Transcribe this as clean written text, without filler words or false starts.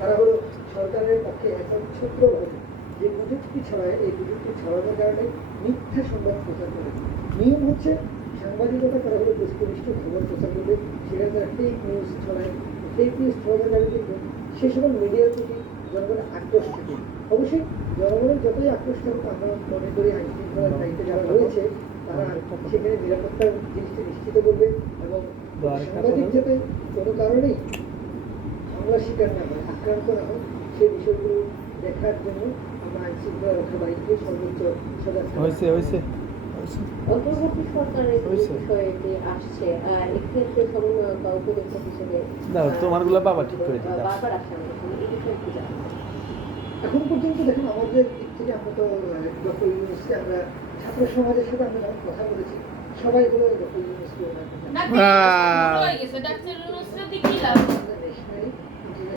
তারা হলো সরকারের পক্ষে এখন ছত্রভাবে যে প্রযুক্তি ছড়ায়, এই প্রযুক্তি ছড়ানোর কারণে মিথ্যা সংবাদ প্রচার করে। নিয়ম হচ্ছে সাংবাদিকতা তারা হলো বস্তুনিষ্ঠ খবর প্রচার করবে, সেখানে তারা ফেক নিউজ ছড়ায়। ফেক নিউজ ছড়ানোর কারণে কিন্তু সে সকল মিডিয়ার প্রতি জনগণের আক্রোশ থাকে। অবশ্যই জনগণের যতই আক্রোশ থাকুক, আমরা মনে করি আইন শৃঙ্খলার দায়িত্বে যারা রয়েছে তারা সেখানে নিরাপত্তার জিনিসটি নিশ্চিত করবে এবং সাংবাদিক যাতে কোনো কারণেই হামলার শিকার না হয়, আক্রান্ত না হয়, সেই বিষয়গুলো দেখার জন্য আমরা আইন শৃঙ্খলা রক্ষা বাহিনীকে সর্বোচ্চ সজাগ হয়েছে অন্তর্বর্তী সরকারের বিষয়টি আসছে এক্ষেত্রে সমন্বয়ক উপদেষ্টা হিসেবে তোমারগুলো বাবা ঠিক করে বারবার আসেন, এই বিষয়ে কি জানেন? এখন পর্যন্ত দেখুন আমাদের দিক থেকে আমরা তো ডক্টর ইউনুসকে আমরা ছাত্র সমাজের সাথে আমরা যখন কথা বলেছি সবাই হলো ডক্টর ইউনুসকে ডাক্তার ইউনুসকে দিকে লাভ